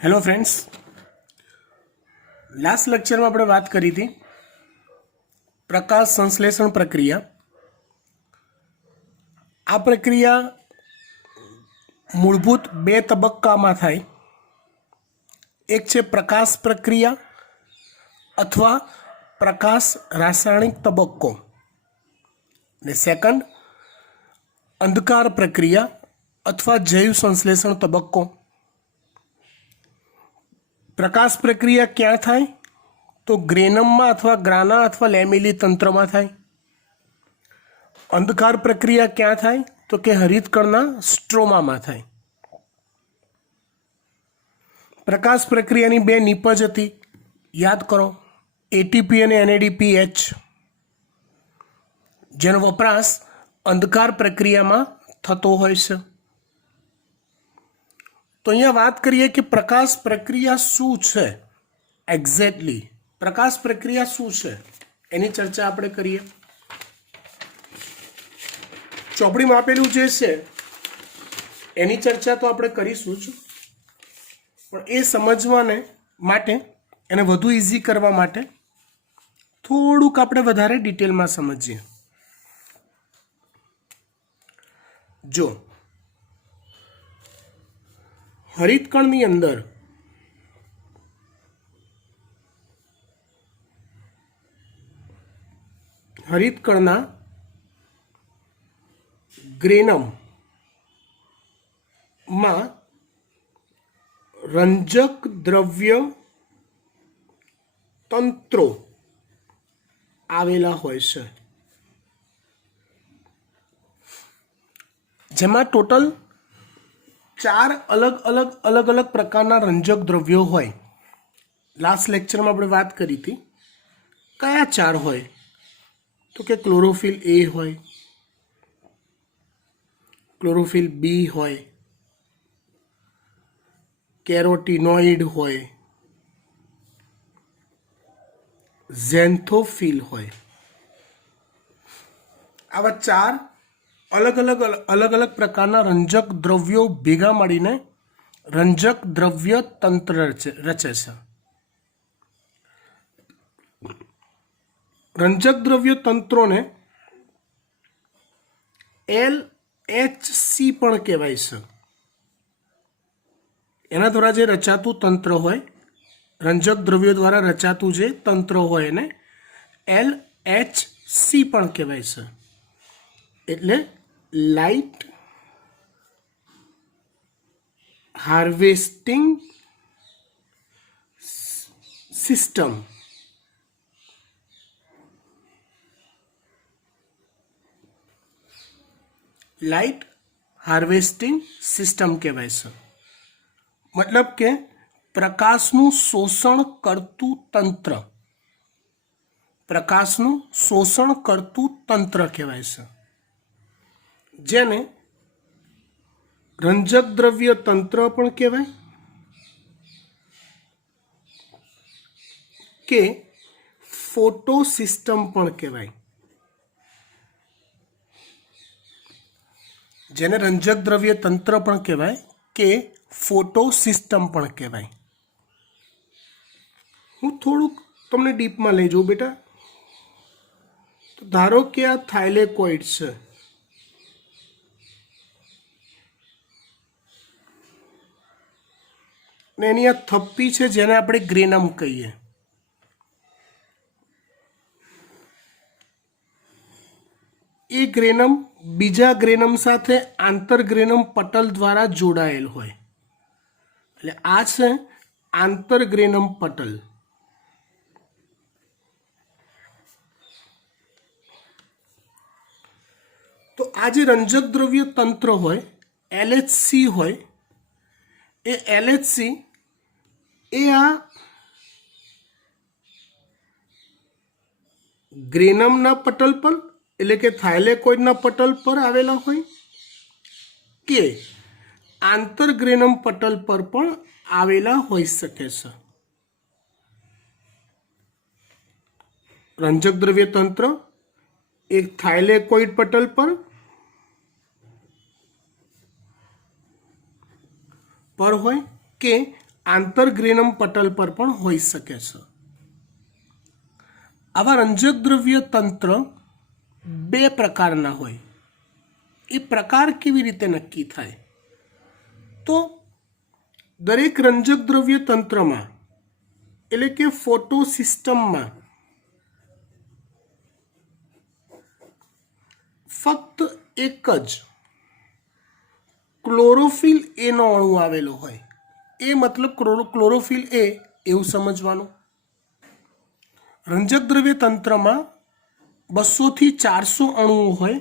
Hello friends, last lecture में આપણે વાત કરી હતી પ્રકાશ સંશ્લેષણ પ્રક્રિયા। આ પ્રક્રિયા મૂળભૂત બે તબક્કામાં થાય। એક છે પ્રકાશ પ્રક્રિયા અથવા પ્રકાશ રાસાયણિક તબક્કો ને સેકન્ડ અંધકાર પ્રક્રિયા અથવા જૈવ સંશ્લેષણ તબક્કો। प्रकाश प्रक्रिया क्या थाय तो ग्रेनम में अथवा ग्राना अथवा लेमिली तंत्र में थाय। अंधकार प्रक्रिया क्या थाय तो के हरितकणना स्ट्रोमा में थाय। प्रकाश प्रक्रिया नी बे निपज हती, याद करो, एटीपी और एनएडीपीएच, जेनो वपराश अंधकार प्रक्रिया में थतो होय छे। तो अहींया बात करिए कि प्रकाश प्रक्रिया शू छे। एक्जेक्टली प्रकाश प्रक्रिया शू छे एनी चर्चा आपणे करीए। चोपड़ी में आपेलू जे छे एनी चर्चा तो आपणे करीशुं ज, पण ए समजवाने माटे एने वधु इजी करवा माटे थोड़ुंक आपणे वधारे डिटेल में समझीए। जो हरितकणनी अंदर हरितकणना ग्रेनम में रंजक द्रव्य तंत्रो आवेला होय छे, जेमां टोटल चार अलग अलग अलग अलग प्रकारना रंजक द्रव्यो होय। लास्ट लेक्चर में आपणे बात करी थी कया चार होय तो के क्लोरोफिल ए होय, क्लोरोफिल बी होय, केरोटीनॉइड होय, ज़ेंथोफिल होय। आवा चार अलग अलग प्रकारना रंजक द्रव्यो भेगा मळीने रंजक द्रव्य तंत्र रचे छे। रंजक द्रव्य तंत्रों ने LHC पण कहेवाय छे। एना द्वारा जे रचातुं तंत्र होय, रंजक द्रव्यो द्वारा रचातुं जे तंत्र होय एने LHC पण कहेवाय छे। एटले light harvesting system. Light harvesting system कहेवाय छे। मतलब के प्रकाशनु शोषण करतु तंत्र, प्रकाशनु शोषण करतु तंत्र कहेवाय छे, जेने रंजक द्रव्य तंत्र पण कहेवाय के फोटो सिस्टम पण कहेवाय। जेने रंजक द्रव्य तंत्र पण कहेवाय के फोटो सिस्टम पण कहेवाय। हूँ थोड़ुंक तमने डीप में लई जाऊं बेटा। तो धारो के आ थाइलेकोइड छे, ने एनी आ थप्पी छे जेने आपणे ग्रेनम कहीए। ए ग्रेनम बीजा ग्रेनम साथे आंतरग्रेनम पटल द्वारा जोड़ायेल होय, એટલે આ છે आंतरग्रेनम पटल। तो आ जे रंजक द्रव्य तंत्र होय LHC होय, ए LHC ए आ ग्रेनमना पटल पर એટલે કે થાઇલેકોઇડના પટલ પર આવેલા હોય કે આંતરગ્રેનમ પટલ પર પણ આવેલા હોઈ શકે છે। રંજક દ્રવ્ય તંત્ર એક થાઇલેકોઇડ પટલ પર હોય કે આંતરગ્રેનમ પટલ પર પણ હોઈ શકે છે. આવા રંજક દ્રવ્ય તંત્ર બે પ્રકારના હોય. એ પ્રકાર કેવી રીતે નક્કી થાય? તો દરેક રંજક દ્રવ્ય તંત્રમાં એટલે કે ફોટો સિસ્ટમમાં ફક્ત એક જ ક્લોરોફિલ એનો અણુ આવેલો હોય. એ મતલબ ક્લોરોફિલ એ એવું સમજવાનું. રંજક દ્રવ્ય તંત્રમાં 200 થી 400 અણુઓ હોય,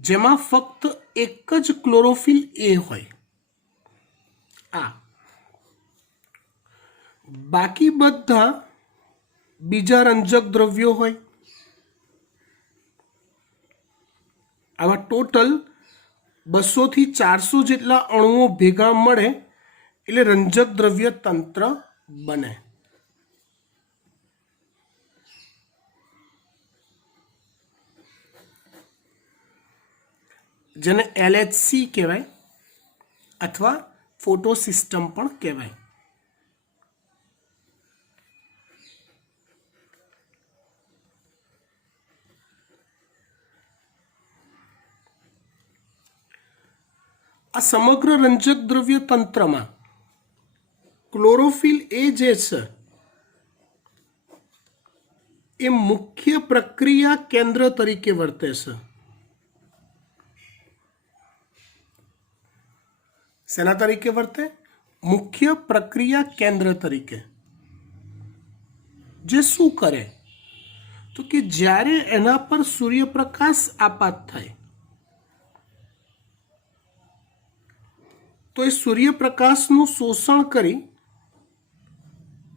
જેમાં ફક્ત એક જ ક્લોરોફિલ એ હોય. બાકી બધા બીજા રંજક દ્રવ્યો હોય. આવા ટોટલ 200 થી 400 જેટલા અણુઓ ભેગા મળે એટલે રંજક દ્રવ્ય તંત્ર બને. જેને LHC કહેવાય અથવા ફોટો સિસ્ટમ પણ કહેવાય. આ સમગ્ર રંજક દ્રવ્ય તંત્રમાં ક્લોરોફિલ એ જે છે એ મુખ્ય પ્રક્રિયા કેન્દ્ર તરીકે વર્તે છે. શેના તરીકે વર્તે? મુખ્ય પ્રક્રિયા કેન્દ્ર તરીકે. જે શું કરે? તો કે જ્યારે એના પર સૂર્યપ્રકાશ આપાત થાય તો એ સૂર્યપ્રકાશનું શોષણ કરી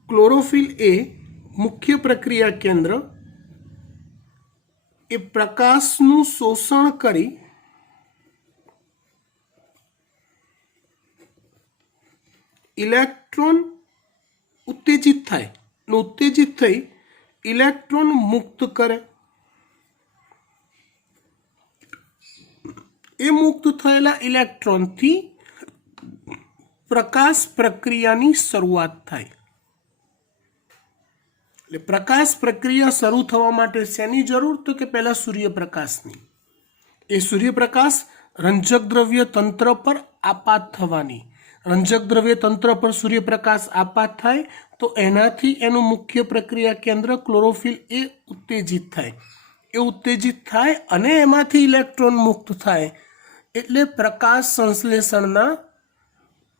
ક્લોરોફિલ એ મુખ્ય પ્રક્રિયા કેન્દ્ર એ પ્રકાશનું શોષણ કરી ઇલેક્ટ્રોન ઉત્તેજિત થાય અને ઉત્તેજિત થઈ ઇલેક્ટ્રોન મુક્ત કરે. એ મુક્ત થયેલા ઇલેક્ટ્રોનથી પ્રકાશ પ્રક્રિયાની શરૂઆત થાય. એટલે પ્રકાશ પ્રક્રિયા શરૂ થવા માટે શેની જરૂર? તો કે પહેલા સૂર્યપ્રકાશની. એ સૂર્યપ્રકાશ રંજક દ્રવ્ય તંત્ર પર આપાત થવાની. રંજક દ્રવ્ય તંત્ર પર સૂર્યપ્રકાશ આપાત થાય તો એનાથી એનું મુખ્ય પ્રક્રિયા કેન્દ્ર ક્લોરોફિલ એ ઉત્તેજિત થાય. એ ઉત્તેજિત થાય અને એમાંથી ઇલેક્ટ્રોન મુક્ત થાય એટલે પ્રકાશ સંશ્લેષણના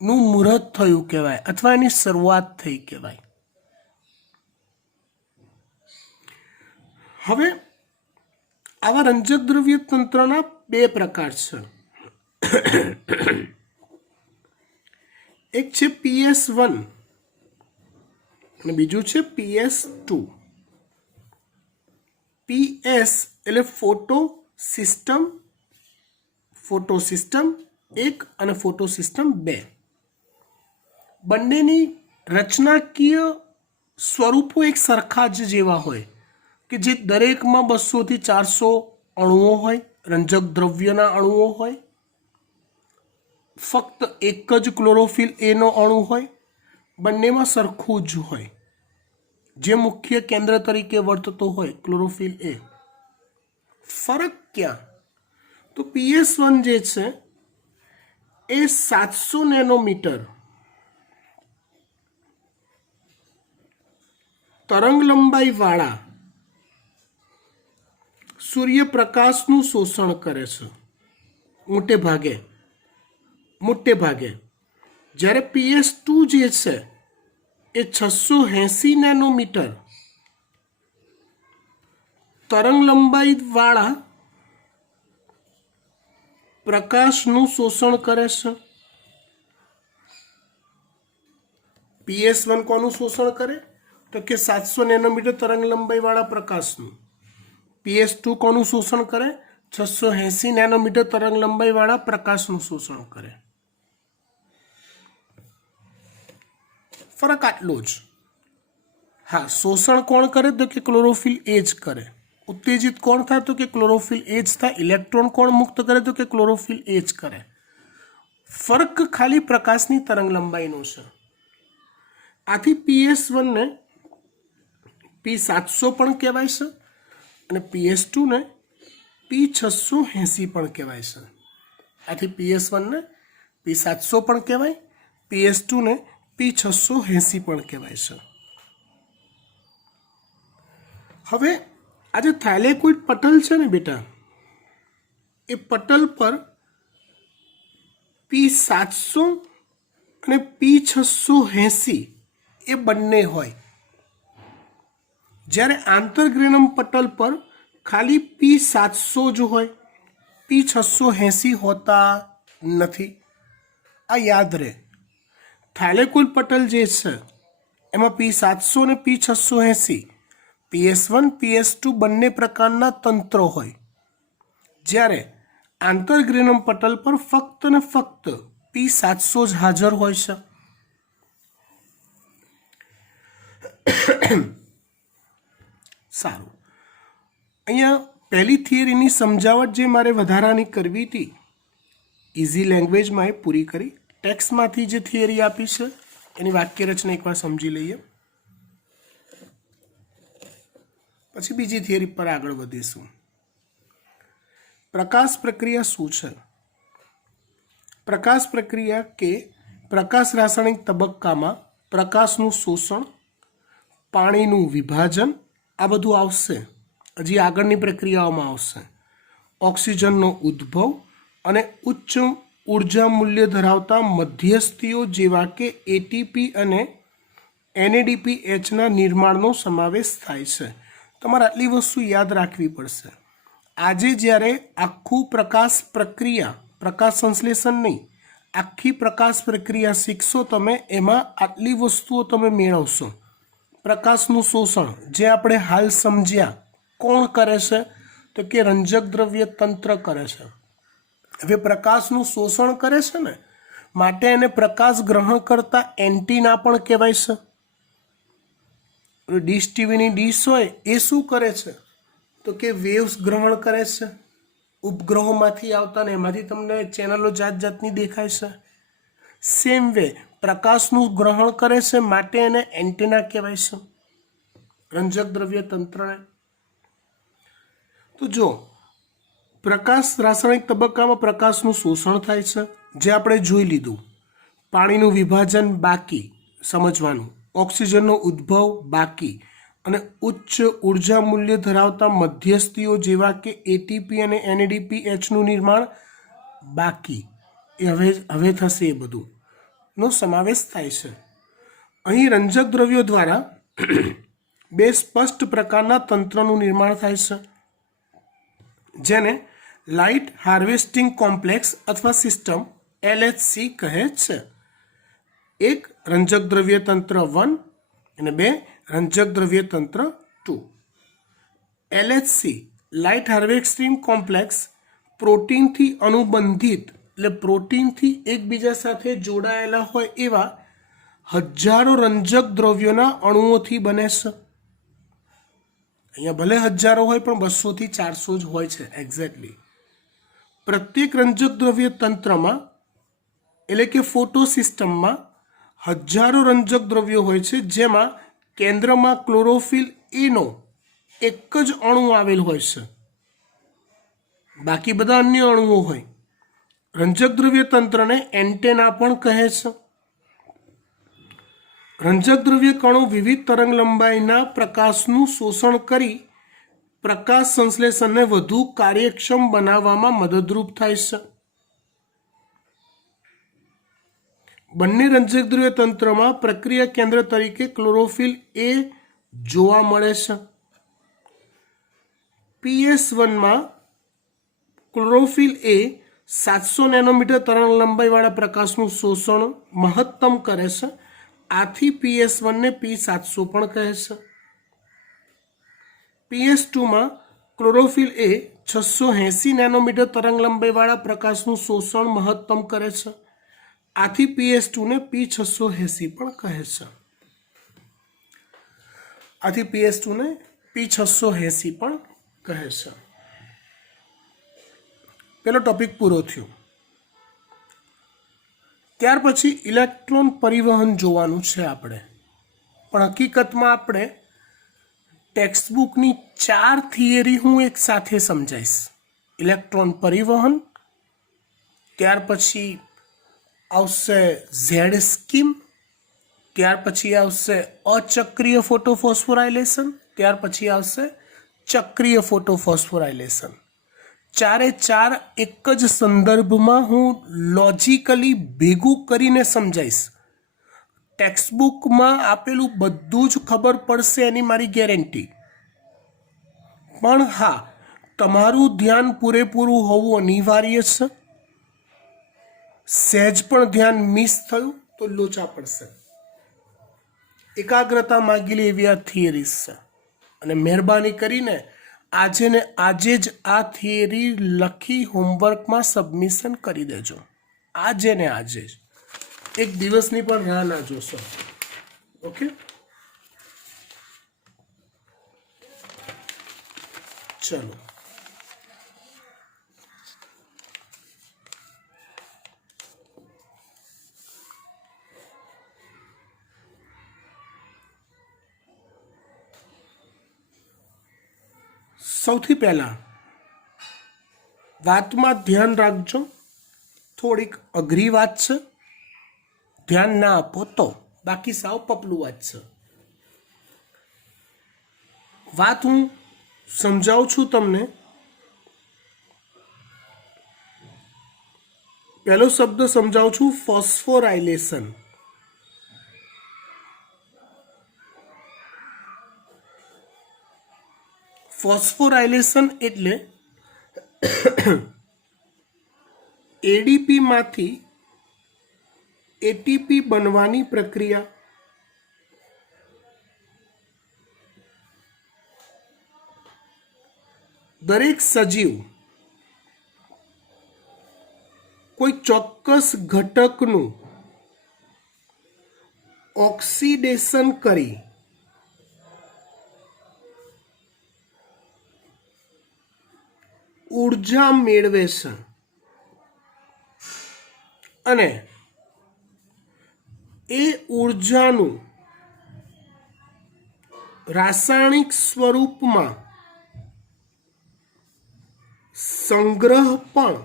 નું મુહૂર્ત થયું કહેવાય અથવા એની શરૂઆત થઈ કહેવાય. હવે આવા રંજક દ્રવ્ય તંત્રના બે પ્રકાર છે. એક છે PS1 અને બીજું છે PS2. PS એટલે ફોટો સિસ્ટમ 1 અને ફોટો સિસ્ટમ 2. બંનેની રચનાકીય સ્વરૂપો એક સરખા જ જેવા હોય કે જે દરેકમાં 200 થી 400 અણુઓ હોય, રંજક દ્રવ્યના અણુઓ હોય. ફક્ત એક જ ક્લોરોફિલ એનો અણુ હોય. બંનેમાં સરખું જ હોય. જે મુખ્ય કેન્દ્ર તરીકે વર્તતો હોય ક્લોરોફિલ એ. ફરક ક્યાં? તો PS1 જે છે એ 700 નેનોમીટર તરંગ લંબાઈ વાળા સૂર્યપ્રકાશનું શોષણ કરે છે મોટે ભાગે. જ્યારે PS2 જે છે એ 680 નેનોમીટર તરંગ લંબાઈ વાળા પ્રકાશનું શોષણ કરે છે. PS1 કોનું શોષણ કરે? તો કે 700 નેનોમીટર તરંગ લંબાઈ વાળા પ્રકાશનું. PS2 કોનું શોષણ કરે? 680 નેનોમીટર તરંગ લંબાઈ વાળા પ્રકાશનું શોષણ કરે. ફરક આટલો જ. હા, શોષણ કોણ કરે? તો કે ક્લોરોફિલ એ જ કરે. ઉત્તેજિત કોણ થાય? તો કે ક્લોરોફિલ એ જ થાય. ઇલેક્ટ્રોન કોણ મુક્ત કરે? તો કે ક્લોરોફિલ એ જ કરે. ફરક ખાલી પ્રકાશની તરંગ લંબાઈનો છે. આથી PS1 ને P700 પણ કહેવાય છે અને PS2 ને P680 પણ કહેવાય છે. આથી PS1 ને P700 પણ કહેવાય, PS2 ને P680 પણ કહેવાય છે. હવે આ જે થાઇલેકોઇડ પટલ છે ને બેટા, એ પટલ પર P700 અને P680 એ બંને હોય, જ્યારે આંતરગ્રેનમ પટલ પર ખાલી P700 જ હોય, P680 હોતા નથી. આ યાદ રહે. થાઇલેકોઇડ પટલ જે છે એમાં P700 અને P680 PS1 PS2 બંને પ્રકારના તંત્રો હોય, જ્યારે આંતરગ્રેનમ પટલ પર ફક્ત ને ફક્ત P700 જ હાજર હોય છે. સારું, અહીંયા પહેલી થિયરીની સમજાવટ જે મારે વધારાની કરવી હતી, ઇઝી લેંગ્વેજમાં એ પૂરી કરી. ટેક્સ્ટમાંથી જે થિયરી આપી છે એની વાક્ય રચના એકવાર સમજી લઈએ, પછી બીજી થિયરી પર આગળ વધીશું. પ્રકાશ પ્રક્રિયા શું છે? પ્રકાશ પ્રક્રિયા કે પ્રકાશ રાસાયણિક તબક્કામાં પ્રકાશનું શોષણ, પાણીનું વિભાજન, આ બધું આવશે, હજી આગળની પ્રક્રિયાઓમાં આવશે. ઓક્સિજનનો ઉદ્ભવ અને ઉચ્ચ ઉર્જા મૂલ્ય ધરાવતા મધ્યસ્થીઓ જેવા કે એટીપી અને NADPHના નિર્માણનો સમાવેશ થાય છે. તમારે આટલી વસ્તુ યાદ રાખવી પડશે. આજે જ્યારે આખું પ્રકાશ પ્રક્રિયા, પ્રકાશ સંશ્લેષણ નહીં, આખી પ્રકાશ પ્રક્રિયા શીખશો તમે, એમાં આટલી વસ્તુઓ તમે મેળવશો. પ્રકાશનું શોષણ જે આપણે હાલ સમજ્યા, કોણ કરે છે? તો કે રંજક દ્રવ્ય તંત્ર કરે છે. હવે પ્રકાશનું શોષણ કરે છે ને, માટે એને પ્રકાશ ગ્રહણ કરતા એન્ટીના પણ કહેવાય છે. ડીશ ટીવીની ડીશ હોય એ શું કરે છે? તો કે વેવ્સ ગ્રહણ કરે છે ઉપગ્રહોમાંથી આવતા, ને એમાંથી તમને ચેનલો જાત જાતની દેખાય છે. સેમ વે પ્રકાશનું ગ્રહણ કરે છે, માટે એને એન્ટેના કહેવાય છે, રંજક દ્રવ્ય તંત્રને. તો જો પ્રકાશ રાસાયણિક તબક્કામાં પ્રકાશનું શોષણ થાય છે, જે આપણે જોઈ લીધું. પાણીનું વિભાજન બાકી સમજવાનું, ઓક્સિજનનો ઉદ્ભવ બાકી, અને ઉચ્ચ ઉર્જા મૂલ્ય ધરાવતા મધ્યસ્થીઓ જેવા કે એટીપી અને NADPHનું નિર્માણ બાકી. એ હવે થશે, એ બધું નો સમાવેશ થાય છે. અહીં રંજક દ્રવ્યો દ્વારા બે સ્પષ્ટ પ્રકારના તંત્રનું નિર્માણ થાય છે, જેને લાઇટ હાર્વેસ્ટિંગ કોમ્પ્લેક્સ અથવા સિસ્ટમ LHC કહે છે. એક રંજક દ્રવ્ય તંત્ર 1 અને 2 રંજક દ્રવ્ય તંત્ર 2. LHC લાઇટ હાર્વેસ્ટિંગ કોમ્પ્લેક્સ પ્રોટીનથી અનુબંધિત, એટલે પ્રોટીનથી એકબીજા સાથે જોડાયેલા હોય એવા હજારો રંજક દ્રવ્યોના અણુઓથી બને છે. અહીંયા ભલે હજારો હોય પણ 200 થી 400 જ હોય છે એક્ઝેક્ટલી. પ્રત્યેક રંજક દ્રવ્ય તંત્રમાં, એટલે કે ફોટો સિસ્ટમમાં હજારો રંજક દ્રવ્યો હોય છે, જેમાં કેન્દ્રમાં ક્લોરોફિલ એનો એક જ અણુ આવેલ હોય છે, બાકી બધા અન્ય અણુઓ હોય. રંજક દ્રવ્ય તંત્રને એન્ટેના પણ કહે છે. રંજક દ્રવ્ય કણો વિવિધ તરંગ લંબાઈના પ્રકાશનું શોષણ કરી પ્રકાશ સંશ્લેષણને વધુ કાર્યક્ષમ બનાવવામાં મદદરૂપ થાય છે. બંને રંજક દ્રવ્ય તંત્રમાં પ્રક્રિયા કેન્દ્ર તરીકે ક્લોરોફિલ એ જોવા મળે છે. PS1માં ક્લોરોફિલ એ 700 નેનોમીટર તરંગ લંબાઈવાળા પ્રકાશનું શોષણ મહત્તમ કરે છે. આથી PS1 ને P700 પણ કહે છે. PS2માં ક્લોરોફિલ એ 680 નેનોમીટર તરંગ લંબાઈવાળા પ્રકાશનું શોષણ મહત્તમ કરે છે. આથી PS2 ને P680 પણ કહે છે. આથી PS2 ને P680 પણ કહે છે. પેલો ટોપિક પૂરો થયો. ત્યાર પછી ઇલેક્ટ્રોન પરિવહન જોવાનું છે આપણે. પણ હકીકતમાં આપણે ટેક્સ્ટબુકની 4 થિયરી હું એક સાથે સમજાવીશ. ઇલેક્ટ્રોન પરિવહન, ત્યાર પછી આવશે ઝેડ સ્કીમ, ત્યાર પછી આવશે અચક્રીય ફોટોફોસ્ફોરાઇલેશન, ત્યાર પછી આવશે ચક્રીય ફોટોફોસ્ફોરાઇલેશન. ચારે ચાર એક જ સંદર્ભમાં હું લોજિકલી ભેગું કરીને સમજાવીશ. ટેક્સ્ટબુકમાં આપેલું બધું જ ખબર પડશે એની મારી ગેરંટી. પણ હા, તમારું ધ્યાન પૂરેપૂરું હોવું અનિવાર્ય છે. સહેજ પણ ધ્યાન મિસ થયું તો લોચા પડશે. એકાગ્રતા માગેલી એવી આ થિયરીઝ છે. અને મહેરબાની કરીને આજે ને આજે જ આ થિયરી લખી હોમવર્કમાં સબમિશન કરી દેજો. આજે ને આજે જ, એક દિવસની પણ રાહ ના જોશો. ઓકે, ચલો. સૌથી પહેલાં વાતમાં ધ્યાન રાખજો. થોડીક અઘરી વાત છે, ધ્યાન ના આપો તો, બાકી સાવ પપલું વાત છે. વાત હું સમજાવું છું તમને. પહેલો શબ્દ સમજાવું છું, ફોસ્ફોરાઇલેશન. ફોસ્ફોરાઇલેશન એટલે એડીપીમાંથી એટીપી બનવાની પ્રક્રિયા. દરેક સજીવ કોઈ ચોક્કસ ઘટકનું ઓક્સિડેશન કરી ઉર્જા મેળવે છે. અને એ ઉર્જાનું રાસાયણિક સ્વરૂપમાં સંગ્રહ પણ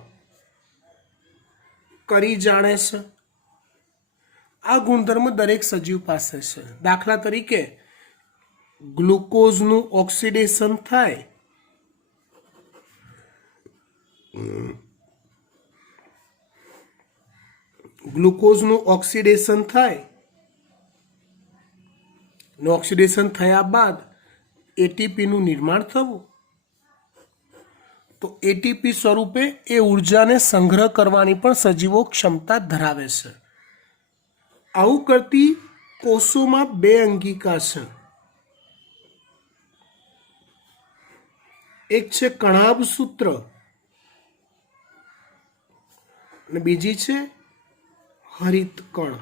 કરી જાણે છે. આ ગુણધર્મ દરેક સજીવ પાસે છે. દાખલા તરીકે ગ્લુકોઝનું ઓક્સિડેશન થાય, ગ્લુકોઝનું ઓક્સિડેશન થાય ને ઓક્સિડેશન થયા બાદ એટીપીનું નિર્માણ થવું, તો એટીપી સ્વરૂપે એ ઉર્જાને સંગ્રહ કરવાની પણ સજીવો ક્ષમતા ધરાવે છે. આવું કરતી કોષોમાં 2 અંગિકા છે. એક છે કણાભ સૂત્ર અને બીજી છે હરિતકણ.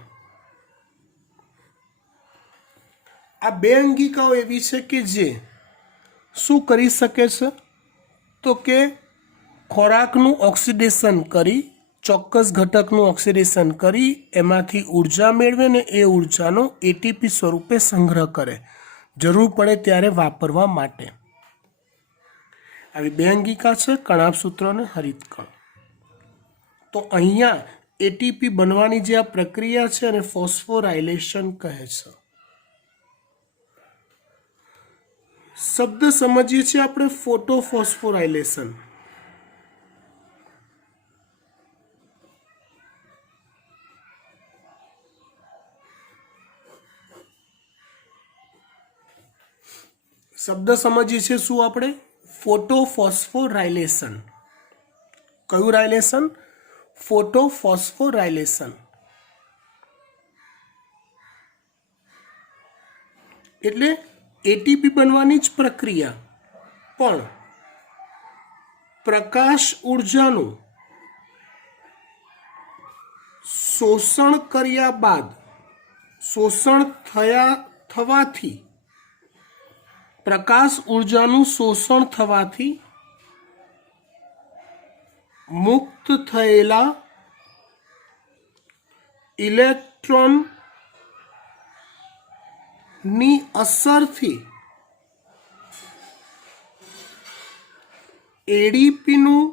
આ 2 અંગિકાઓ એવી છે કે જે શું કરી શકે છે, તો કે ખોરાકનું ઓક્સિડેશન કરી, ચોક્કસ ઘટકનું ઓક્સિડેશન કરી એમાંથી ઉર્જા મેળવે ને એ ઉર્જાનો એટીપી સ્વરૂપે સંગ્રહ કરે, જરૂર પડે ત્યારે વાપરવા માટે. આવી 2 અંગિકા છે, કણાભ સૂત્ર અને હરિતકણ. તો અહીંયા એટીપી બનવાની જે આ પ્રક્રિયા છે અને ફોસ્ફોરાઇલેશન કહે છે. શબ્દ સમજીએ છીએ આપણે ફોટોફોસ્ફોરાઇલેશન. શબ્દ સમજીએ છીએ શું આપણે? ફોટોફોસ્ફોરાઇલેશન. કયું રાઇલેશન? ફોટોફોસ્ફોરાઇલેશન. એટલે એટીપી બનવાની જ પ્રક્રિયા, પણ પ્રકાશ ઉર્જાનું શોષણ કર્યા બાદ, શોષણ થવાથી, પ્રકાશ ઉર્જાનું શોષણ થવાથી મુક્ત થયેલા ઇલેક્ટ્રોન ની અસરથી એડીપીનું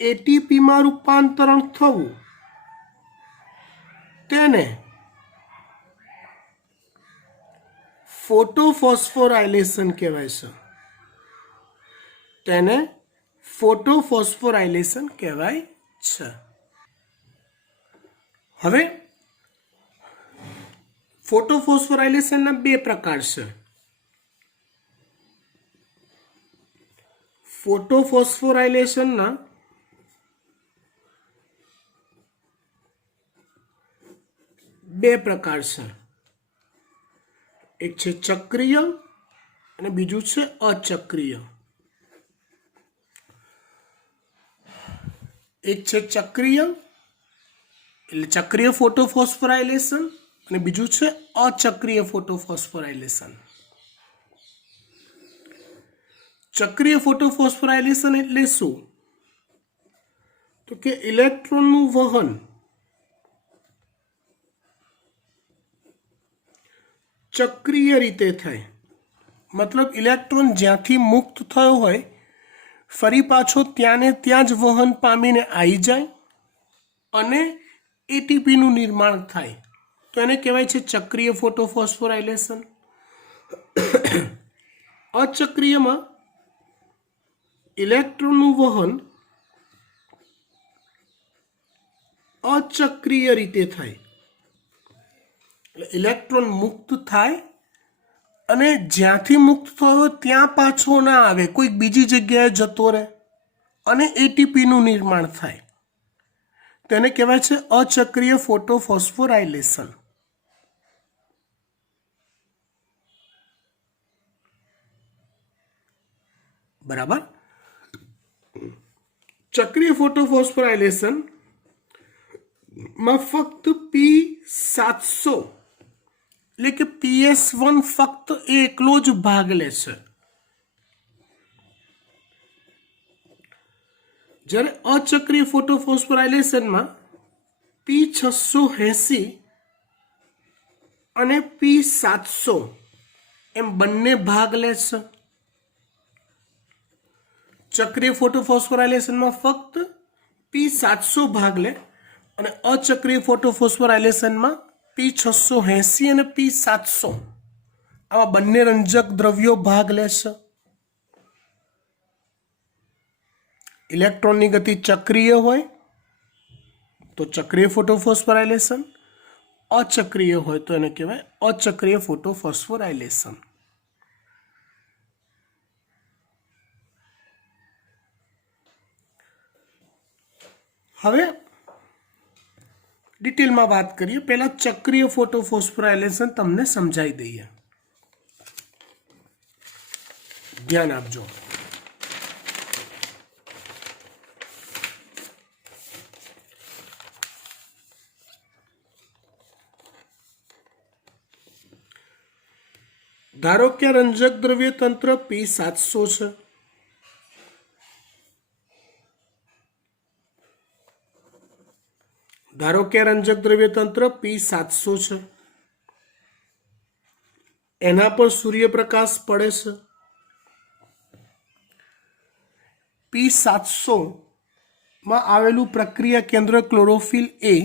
એટીપીમાં રૂપાંતરણ થવું તેને ફોટોફોસ્ફોરાયલેશન કહેવાય છે. તેને ફોટોફોસ્ફોરાયલેશન કહેવાય છે. હવે ફોટોફોસ્ફોરાયલેશનના બે પ્રકાર છે. ફોટોફોસ્ફોરાયલેશનના બે પ્રકાર છે. એક છે ચક્રીય અને બીજું છે અચક્રીય. એક છે ચક્રીય એટલે ચક્રીય ફોટોફોસ્ફોરાયલેશન અને બીજું છે અચક્રીય ફોટોફોસ્ફોરાયલેશન. ચક્રીય ફોટોફોસ્ફોરાયલેશન એટલે શું? તો કે ઇલેક્ટ્રોનનું વહન ચક્રીય રીતે થાય. મતલબ ઇલેક્ટ્રોન જ્યાંથી મુક્ત થયો હોય ફરી પાછો ત્યાંને ત્યાં જ વહન પામીને આવી જાય અને એટીપીનું નિર્માણ થાય, તો એને કહેવાય છે ચક્રીય ફોટોફોસ્ફોરાયલેશન. અચક્રીયમાં ઇલેક્ટ્રોનનું વહન અચક્રીય રીતે થાય. એટલે ઇલેક્ટ્રોન મુક્ત થાય અને જ્યાંથી મુક્ત થયો ત્યાં પાછો ના આવે, કોઈક બીજી જગ્યાએ જતો રહે અને એટીપીનું નિર્માણ થાય. તેને કહેવાય છે અચક્રીય ફોટોફોસ્ફોરાયલેશન. બરાબર. ચક્રીય ફોટોફોસ્ફોરાયલેશન માં ફક્ત P700 એટલે કે PS1 ફક્ત એકલો જ ભાગ લે છે. જ્યારે અચક્રીય ફોટોફોસ્ફોરાયલેશનમાં P680 અને P700 એમ બંને ભાગ લે છે. ચક્રીય ફોટોફોસ્ફોરાયલેશનમાં ફક્ત P700 ભાગ લે અને અચક્રીય ફોટોફોસ્ફોરાયલેશનમાં P680 અને P700 આવા બંને રંજક દ્રવ્યો ભાગ લેશે. ઇલેક્ટ્રોનની ગતિ ચક્રીય હોય તો ચક્રીય ફોટોફોસ્ફોરાયલેશન, અચક્રીય હોય તો એને કહેવાય અચક્રીય ફોટોફોસ્ફોરાયલેશન. હવે ડિટેલમાં વાત કરીએ. પહેલા ચક્રીય ફોટોફોસ્ફોરાયલેશન તમને સમજાવી દઈએ. ધ્યાન આપજો. ધારો કે રંજક દ્રવ્ય તંત્ર P700 છે. ધારો કે રંજક દ્રવ્ય તંત્ર P700 છે. એના પર સૂર્યપ્રકાશ પડે છે. P700 માં આવેલું પ્રક્રિયા કેન્દ્ર ક્લોરોફિલ એ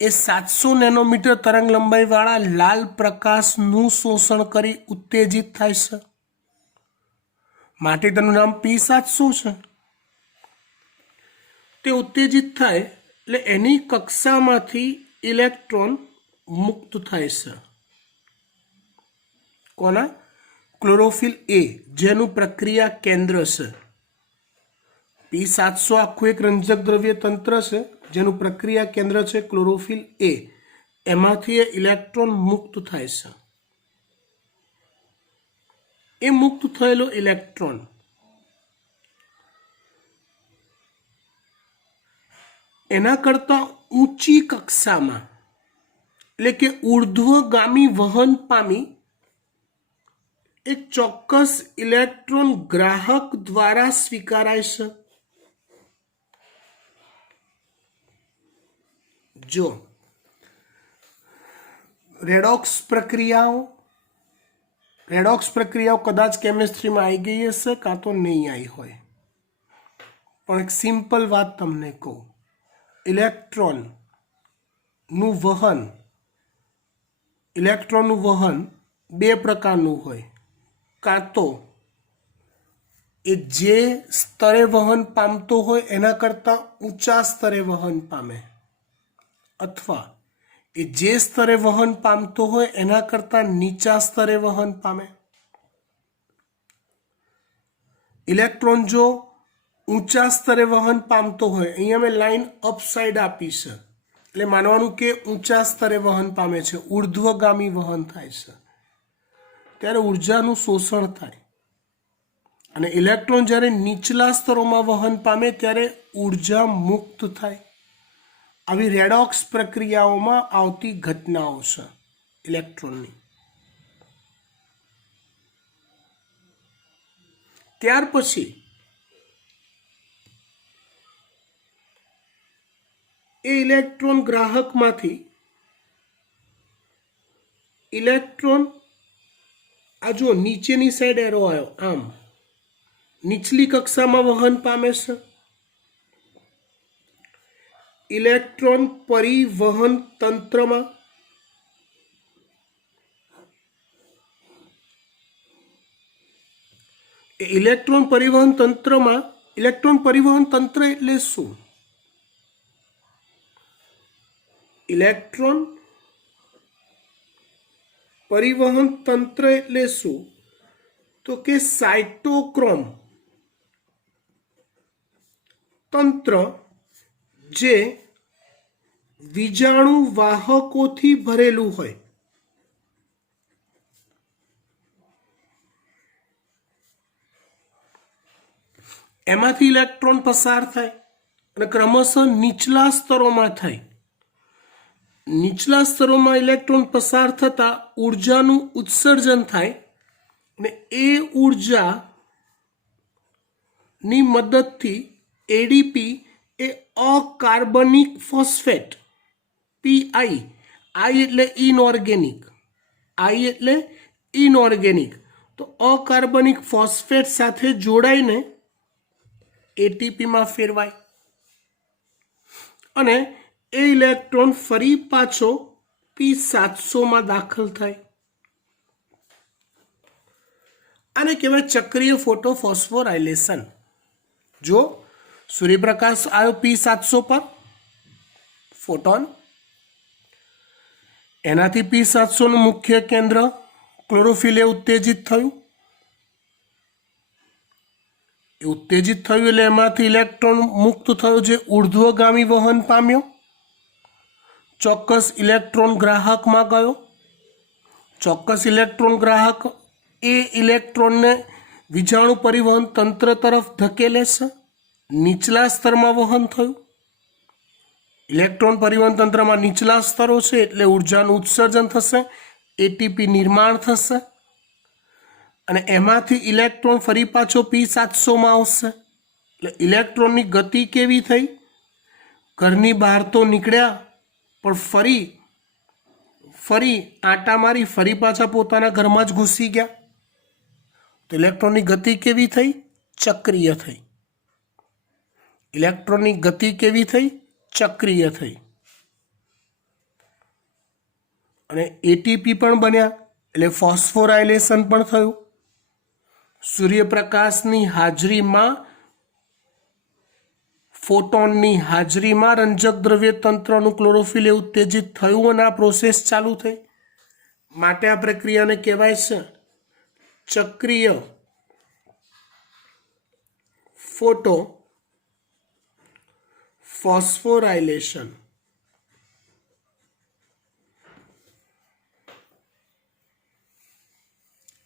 700 નેનોમીટર તરંગ લંબાઈ વાળા લાલ પ્રકાશનું શોષણ કરી ઉત્તેજિત થાય છે. માટે તેનું નામ P700 છે. તે ઉત્તેજિત થાય એટલે એની કક્ષામાંથી ઇલેક્ટ્રોન મુક્ત થાય છે. કોના? ક્લોરોફિલ એ, જેનું પ્રક્રિયા કેન્દ્ર છે. P700 આખું એક રંજક દ્રવ્ય તંત્ર છે જેનું પ્રક્રિયા કેન્દ્ર છે ક્લોરોફિલ એ. એમાંથી ઇલેક્ટ્રોન મુક્ત થાય છે. એ મુક્ત થયેલો ઇલેક્ટ્રોન એના કરતાં ઊંચી કક્ષામાં એટલે કે ઉર્ધ્વગામી વહન પામી એક ચોક્કસ ઇલેક્ટ્રોન ગ્રાહક દ્વારા સ્વીકારાય છે. જો રેડોક્સ પ્રક્રિયાઓ કદાચ કેમિસ્ટ્રીમાં આવી ગઈ હશે કાં તો નહીં આવી હોય, પણ એક સિમ્પલ વાત તમને કહું, ઇલેક્ટ્રોનનું વહન બે પ્રકારનું હોય, કાં તો એ જે સ્તરે વહન પામતો હોય એના કરતાં ઊંચા સ્તરે વહન પામે, અથવા એ જે સ્તરે વહન પામતો હોય એના કરતાં નીચા સ્તરે વહન પામે. ઇલેક્ટ્રોન જો ઊંચા સ્તરે વહન પામતો હોય, અહીંયા મેં લાઈન અપસાઇડ આપી છે એટલે માનવાનું કે ઊંચા સ્તરે વહન પામે છે, ઉર્ધ્વગામી વહન થાય છે, ત્યારે ઉર્જાનું શોષણ થાય. અને ઇલેક્ટ્રોન જ્યારે નીચલા સ્તરોમાં વહન પામે ત્યારે ઉર્જા મુક્ત થાય. આવી રેડોક્સ પ્રક્રિયાઓમાં આવતી ઘટનાઓ છે ઇલેક્ટ્રોનની. ત્યાર પછી એ ઇલેક્ટ્રોન ગ્રાહકમાંથી ઇલેક્ટ્રોન આ જો નીચેની સાઈડ એરો આવ્યો, આમ નીચલી કક્ષામાં વહન પામે છે. ઇલેક્ટ્રોન પરિવહન તંત્રમાં ઇલેક્ટ્રોન પરિવહન તંત્ર એટલે શું? ઇલેક્ટ્રોન પરિવહન તંત્ર એટલે શું? તો કે સાયટોક્રોમ તંત્ર જે વિજાણુ વાહકોથી ભરેલું હોય. એમાંથી ઇલેક્ટ્રોન પસાર થાય અને ક્રમશઃ નીચલા સ્તરોમાં થાય. નીચલા સ્તરોમાં ઇલેક્ટ્રોન પસાર થતા ઉર્જાનું ઉત્સર્જન થાય અને એ ઉર્જાની મદદથી એડીપી એ અકાર્બનિક ફોસ્ફેટ પીઆઈ, આઈ એટલે ઇનઓર્ગેનિક, તો અકાર્બનિક ફોસ્ફેટ સાથે જોડાઈને એટીપીમાં ફેરવાય અને એ ઇલેક્ટ્રોન ફરી પાછો P700માં દાખલ થાય. આને કહેવાય ચક્રીય ફોટોફોસ્ફોરાયલેશન. જો સૂર્યપ્રકાશ આવ્યો P700 પર, ફોટોન, એનાથી P700નું મુખ્ય કેન્દ્ર ક્લોરોફિલે ઉત્તેજિત થયું. એ ઉત્તેજિત થયું એટલે એમાંથી ઇલેક્ટ્રોન મુક્ત થયો જે ઉર્ધ્વગામી વહન પામ્યો, ચોક્કસ ઇલેક્ટ્રોન ગ્રાહકમાં ગયો. ચોક્કસ ઇલેક્ટ્રોન ગ્રાહક એ ઇલેક્ટ્રોનને વિજાણુ પરિવહન તંત્ર તરફ ધકેલે છે. નીચલા સ્તરમાં વહન થયું. ઇલેક્ટ્રોન પરિવહન તંત્રમાં નીચલા સ્તરો છે એટલે ઉર્જાનું ઉત્સર્જન થશે, એટીપી નિર્માણ થશે અને એમાંથી ઇલેક્ટ્રોન ફરી પાછો P700માં આવશે. એટલે ઇલેક્ટ્રોનની ગતિ કેવી થઈ? ઘરની બહાર તો નીકળ્યા પણ ફરી આંટા મારી ફરી પાછા પોતાના ઘરમાં જ ઘૂસી ગયા. તો ઇલેક્ટ્રોનની ગતિ કેવી થઈ? ચક્રીય થઈ. ઇલેક્ટ્રોનની ગતિ કેવી થઈ? ચક્રીય થઈ. અને એટીપી પણ બન્યા એટલે ફોસ્ફોરાયલેશન પણ થયું. સૂર્યપ્રકાશની હાજરીમાં, ફોટોનની હાજરીમાં રંજક દ્રવ્ય તંત્રનું ક્લોરોફિલે ઉત્તેજિત થયું અને આ પ્રોસેસ ચાલુ થઈ. માટે આ પ્રક્રિયાને કહેવાય છે ચક્રીય ફોટો ફોસ્ફોરાયલેશન.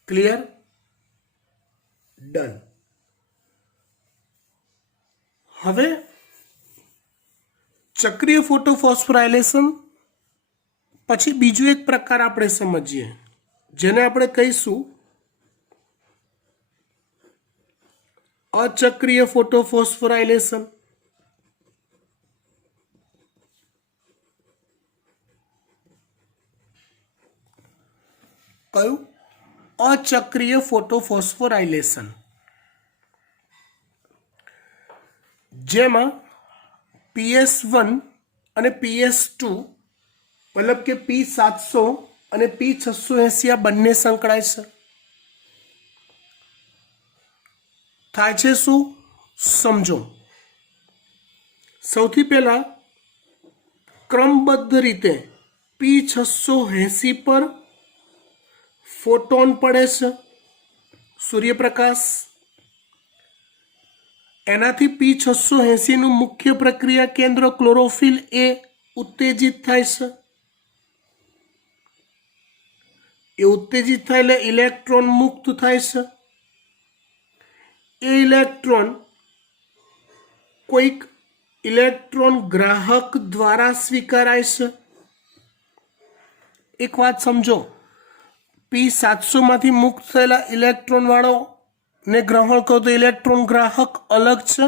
ક્લિયર? ડન. હવે ચક્રીય ફોટોફોસ્ફોરાયલેશન પછી બીજો એક પ્રકાર આપણે સમજીએ જેને આપણે કહીશું અચક્રીય ફોટોફોસ્ફોરાયલેશન. કયું? અચક્રીય ફોટોફોસ્ફોરાયલેશન, જેમાં PS1 અને PS2 मतलब કે P700 અને P680 આ બંને સંકળાય છે. થાય છે શું? સમજો. સૌથી પહેલા ક્રમબદ્ધ રીતે P680 પર ફોટોન પડે છે, સૂર્યપ્રકાશ. એનાથી P680 નું મુખ્ય પ્રક્રિયા કેન્દ્ર ક્લોરોફિલ એ ઉત્તેજિત થાય છે. એ ઉત્તેજિત થાય એટલે ઇલેક્ટ્રોન મુક્ત થાય છે. એ ઇલેક્ટ્રોન કોઈક ઇલેક્ટ્રોન ગ્રાહક દ્વારા સ્વીકારાય છે. એક વાત સમજો, P700 માંથી મુક્ત થયેલા ઇલેક્ટ્રોન વાળો ને ગ્રહણ કરતો ઇલેક્ટ્રોન ગ્રાહક અલગ છે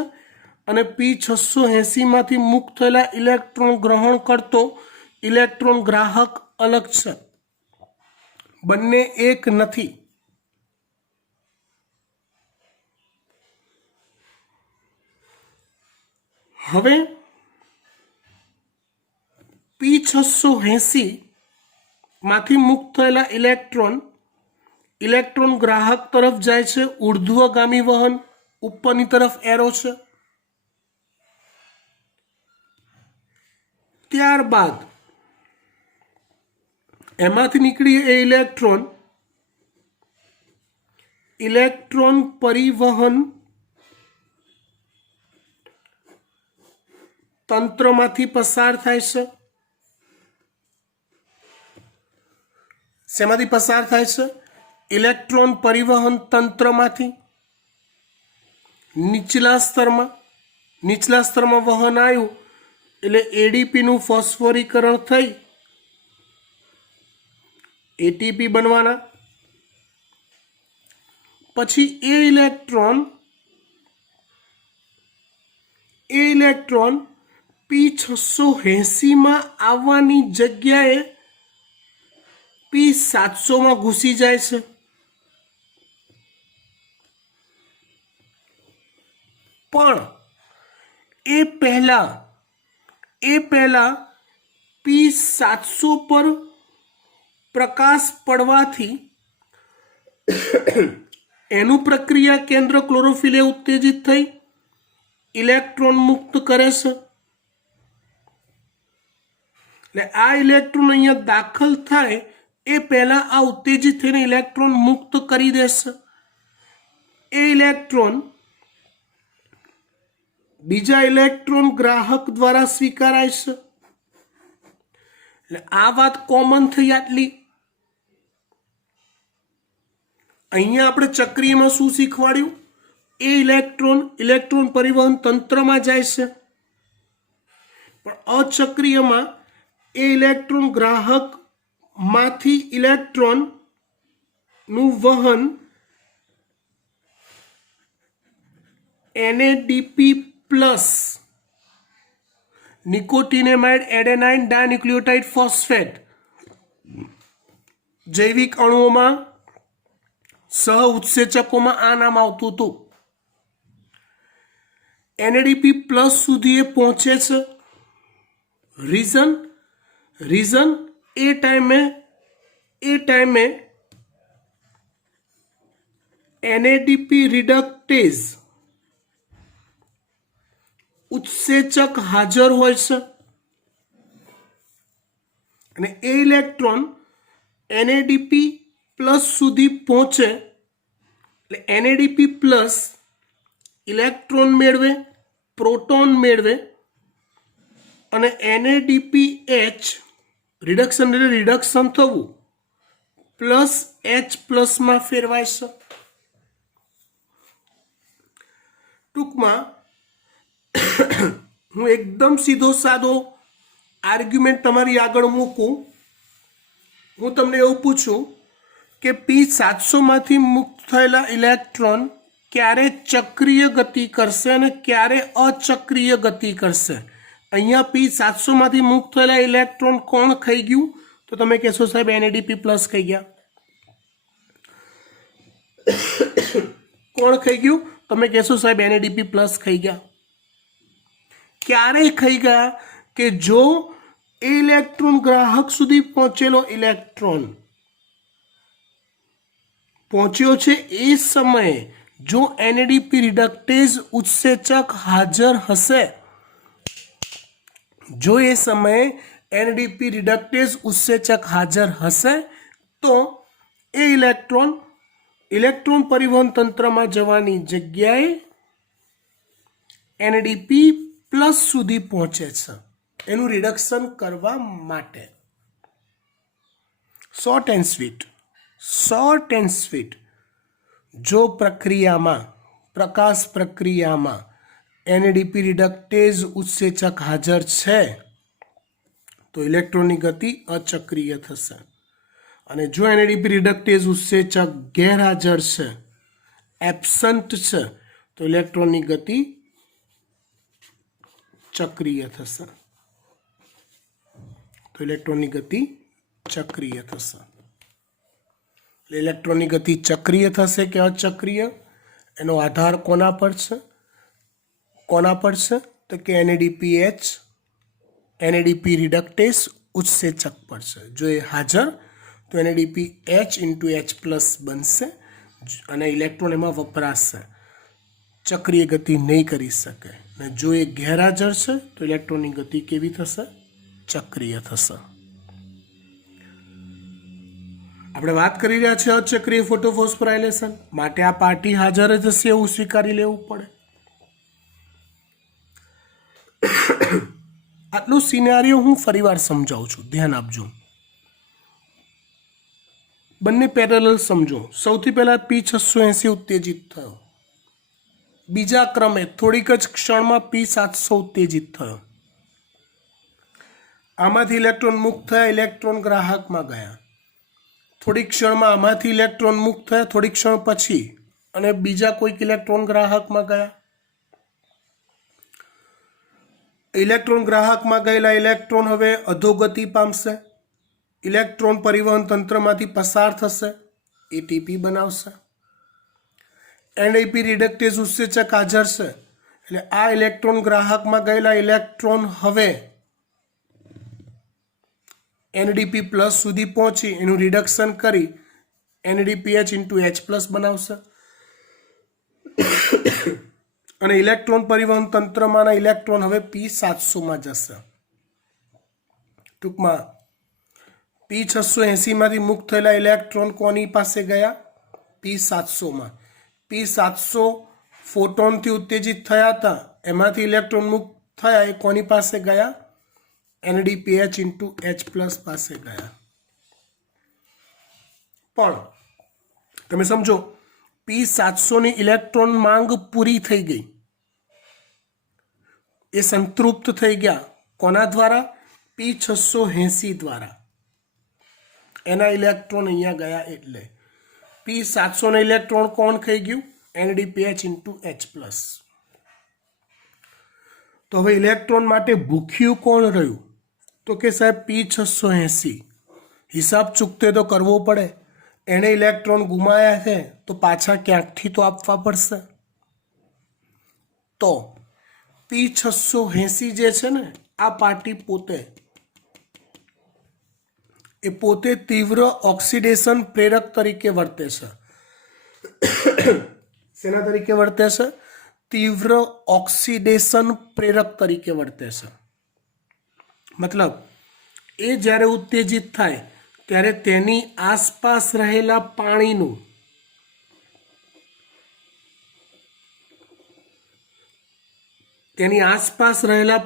અને P680 માંથી મુક્ત થયેલા ઇલેક્ટ્રોન ગ્રહણ કરતો ઇલેક્ટ્રોન ગ્રાહક અલગ છે. બંને એક નથી. હવે P680 માંથી મુક્ત થયેલા ઇલેક્ટ્રોન ગ્રાહક તરફ જાય છે. ઉર્ધ્વગામી વહન, ઉપરની તરફ એરો છે. ત્યારબાદ એમાંથી નીકળી એ ઇલેક્ટ્રોન પરિવહન તંત્રમાંથી પસાર થાય છે. શેમાંથી પસાર થાય છે? ઇલેક્ટ્રોન પરિવહન તંત્રમાંથી નીચલા સ્તરમાં વહન આવ્યું એટલે એડીપીનું ફોસ્ફોરીકરણ થઈ એટીપી બનવાના. પછી એ ઇલેક્ટ્રોન P680 માં આવવાની જગ્યાએ P700 માં ઘૂસી જાય છે. પણ એ પહેલા P700 પર પ્રકાશ પડવાથી એનું પ્રક્રિયા કેન્દ્ર ક્લોરોફિલે ઉત્તેજિત થઈ ઇલેક્ટ્રોન મુક્ત કરે છે. એટલે આ ઇલેક્ટ્રોન અહીંયા દાખલ થાય એ પહેલા આ ઉત્તેજિત થઈને ઇલેક્ટ્રોન મુક્ત કરી દેશે. એ ઇલેક્ટ્રોન બીજા ઇલેક્ટ્રોન ગ્રાહક દ્વારા સ્વીકારાય છે. એટલે આ વાત કોમન થઈ આટલી. અહીંયા આપણે ચક્રીયમાં શું શીખવાડ્યું? એ ઇલેક્ટ્રોન પરિવહન તંત્રમાં જાય છે, પણ અચક્રીયમાં એ ઇલેક્ટ્રોન ગ્રાહક માંથી ઇલેક્ટ્રોન નું વહન NADP+ નિકોટિનેમાઇડ એડેનાઇન ડાયન્યુક્લિયોટાઇડ ફોસ્ફેટ જૈવિક અણુઓમાં સહ ઉત્સેચકોમાં આ નામ આવતું હતું. NADP+ સુધી એ પહોંચે છે. રીઝન એ ટાઈમે NADP રિડક્ટેઝ ઉત્સેચક હાજર હોય છે અને એ ઇલેક્ટ્રોન NADP+ સુધી પહોંચે એટલે NADP+ ઇલેક્ટ્રોન મેળવે, પ્રોટોન મેળવે અને NADPH રિડક્શન થવું +H+ માં ફેરવાય છે. ટૂંકમાં હું એકદમ સીધો સાદો આર્ગ્યુમેન્ટ તમારી આગળ મૂકું. હું તમને એવું પૂછું કે P700 માંથી મુક્ત થયેલા ઇલેક્ટ્રોન ક્યારે ચક્રીય ગતિ કરશે અને ક્યારે અચક્રીય ગતિ કરશે? અહીંયા P700 માંથી મુક્ત થયેલા ઇલેક્ટ્રોન કોણ ખાઈ ગયું? તો તમે કહેશો સાહેબ NADP+ ખાઈ ગયા. કોણ ખાઈ ગયું? તમે કહેશો સાહેબ NADP પ્લસ ખાઈ ગયા. ક્યારે ખાઈ ગયા? કે જો ઇલેક્ટ્રોન ગ્રાહક સુધી પહોંચેલો ઇલેક્ટ્રોન પહોંચ્યો છે એ સમયે જો NADP રિડક્ટેઝ ઉત્સેચક હાજર હશે, જો એ સમયે NADP રિડક્ટેઝ ઉત્સેચક હાજર હશે તો એ ઇલેક્ટ્રોન પરિવહન તંત્રમાં જવાની જગ્યાએ NADP પ્લસ સુધી પહોંચે છે એનું રિડક્શન કરવા માટે. શોર્ટ એન્ડ સ્વીટ, જો પ્રકાશ પ્રક્રિયામાં NADP રિડક્ટેઝ ઉત્સેચક હાજર છે તો ઇલેક્ટ્રોનની ગતિ અચક્રીય થશે, અને જો NADP રિડક્ટેઝ ઉત્સેચક ગેરહાજર છે, એબ્સન્ટ છે, તો ઇલેક્ટ્રોનની ગતિ ચક્રીય થશે. ઇલેક્ટ્રોનની ગતિ ચક્રીય થશે કે અચક્રીય, એનો આધાર કોના પર છે? તો કે NADP રિડક્ટેઝ ઉત્સેચક પર છે. જો એ હાજર તો NADP H+H+ બનશે અને ઇલેક્ટ્રોન એમાં વપરાશે, ચક્રીય ગતિ નહીં કરી શકે. અને જો એ ગેરહાજર છે તો ઇલેક્ટ્રોનની ગતિ કેવી થશે? ચક્રીય થશે. આપણે વાત કરી રહ્યા છીએ અચક્રીય ફોટોફોસ્ફોરાયલેશન માટે. આ પાર્ટી હાજર જ હશે એવું સ્વીકારી લેવું પડે. આટલું સિનેરિયો હું ફરીવાર સમજાવું છું, ધ્યાન આપજો. બંને પેરેલલ સમજો. સૌથી પહેલા P680 ઉત્તેજિત થયો, બીજા ક્રમે થોડીક જ ક્ષણમાં P700 ઉત્તેજિત થયો. આમાંથી ઇલેક્ટ્રોન મુક્ત થયા, ઇલેક્ટ્રોન ગ્રાહકમાં ગયા. થોડીક ક્ષણમાં આમાંથી ઇલેક્ટ્રોન મુક્ત થયા, થોડીક ક્ષણ પછી, અને બીજા કોઈક ઇલેક્ટ્રોન ગ્રાહકમાં ગયા. ઇલેક્ટ્રોન ગ્રાહકમાં ગયેલા ઇલેક્ટ્રોન હવે અધોગતિ પામશે, ઇલેક્ટ્રોન પરિવહન તંત્રમાંથી પસાર થશે, ATP બનાવશે. NADP રિડક્ટેઝ ઉત્સેચક હાજર છે એટલે આ ઇલેક્ટ્રોન ગ્રાહકમાં ગયેલા ઇલેક્ટ્રોન હવે NADP પ્લસ સુધી પહોંચી એનું રિડક્શન કરી NADP H+H+ બનાવશે, અને ઇલેક્ટ્રોન પરિવહન તંત્રમાંના ઇલેક્ટ્રોન હવે P700માં જશે. ટૂંકમાં P680 માંથી મુક્ત થયેલા ઇલેક્ટ્રોન કોની પાસે ગયા? P700માં. P700 ફોટોનથી ઉત્તેજિત થયા હતા, એમાંથી ઇલેક્ટ્રોન મુક્ત થયા, એ કોની પાસે ગયા? NADP H+H+ પાસે ગયા. પણ તમે સમજો, P700 ની ઇલેક્ટ્રોન માંગ પૂરી થઈ ગઈ, એ સંતૃપ્ત થઈ ગયા. કોના દ્વારા? P680 દ્વારા. એના ઇલેક્ટ્રોન અહીંયા ગયા એટલે P700 ના ઇલેક્ટ્રોન કોણ ખાઈ ગયું? NADP H+H+. તો હવે ઇલેક્ટ્રોન માટે ભૂખ્યું કોણ રહ્યું? તો કે સાહેબ P680. હિસાબ ચૂકતે તો કરવો પડે. એણે ઇલેક્ટ્રોન ગુમાયા છે તો પાછા ક્યાંકથી તો આપવા પડશે. તો P680 જે છે ને, આ પાર્ટી પોતે તીવ્ર ઓક્સિડેશન પ્રેરક તરીકે વર્તે છે. શેના તરીકે વર્તે છે? તીવ્ર ઓક્સિડેશન પ્રેરક તરીકે વર્તે છે. મતલબ એ જ્યારે ઉત્તેજિત થાય ત્યારે તેની આસપાસ રહેલા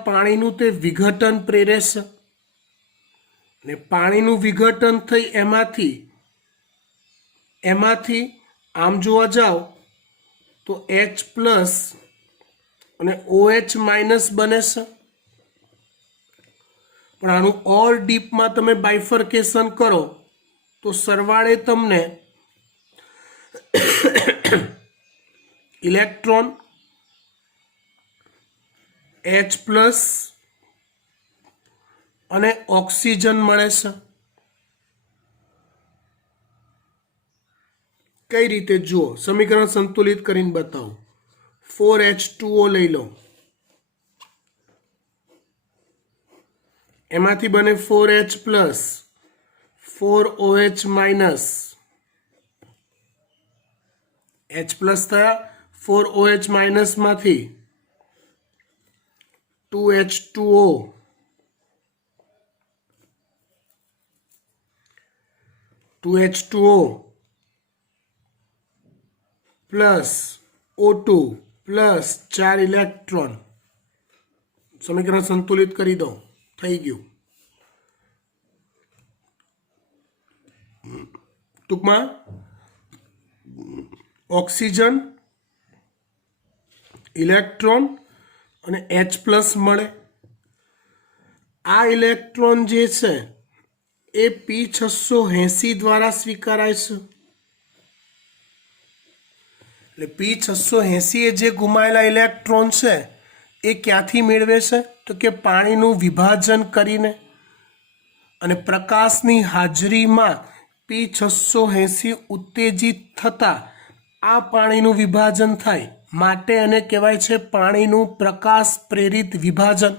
પાણીનું તે વિઘટન પ્રેરે છે, ને પાણીનું વિઘટન થઈ એમાંથી આમ જોવા જાઓ તો H+ અને OH- બને છે. પણ આનું ઓર ડીપમાં તમે બાયફર્કેશન કરો તો સરવાળે તમને ઇલેક્ટ્રોન H+ અને ઓક્સિજન મળે છે. કઈ રીતે જુઓ, સમીકરણ સંતુલિત કરીને બતાવો. 4H2O લઈ લો, એમાંથી બને 4H plus 4OH minus, H plus થયા, 4OH માઇનસ માંથી 2H2O, 2H2O plus O2 plus 4 electron. સમીકરણ સંતુલિત કરી દો, થઈ ગયું. ટૂંકમાં ઓક્સિજન, ઇલેક્ટ્રોન અને H પ્લસ મળે. આ ઇલેક્ટ્રોન જે છે એ P680 દ્વારા સ્વીકારાય છે. એટલે P680 એ જે ગુમાયેલા ઇલેક્ટ્રોન છે એ ક્યાંથી મેળવે છે? તો કે પાણીનું વિભાજન કરીને. અને પ્રકાશની હાજરીમાં P680 ઉત્તેજિત થતાં આ પાણીનું વિભાજન થાય, માટે એને કહેવાય છે પાણીનું પ્રકાશ પ્રેરિત વિભાજન.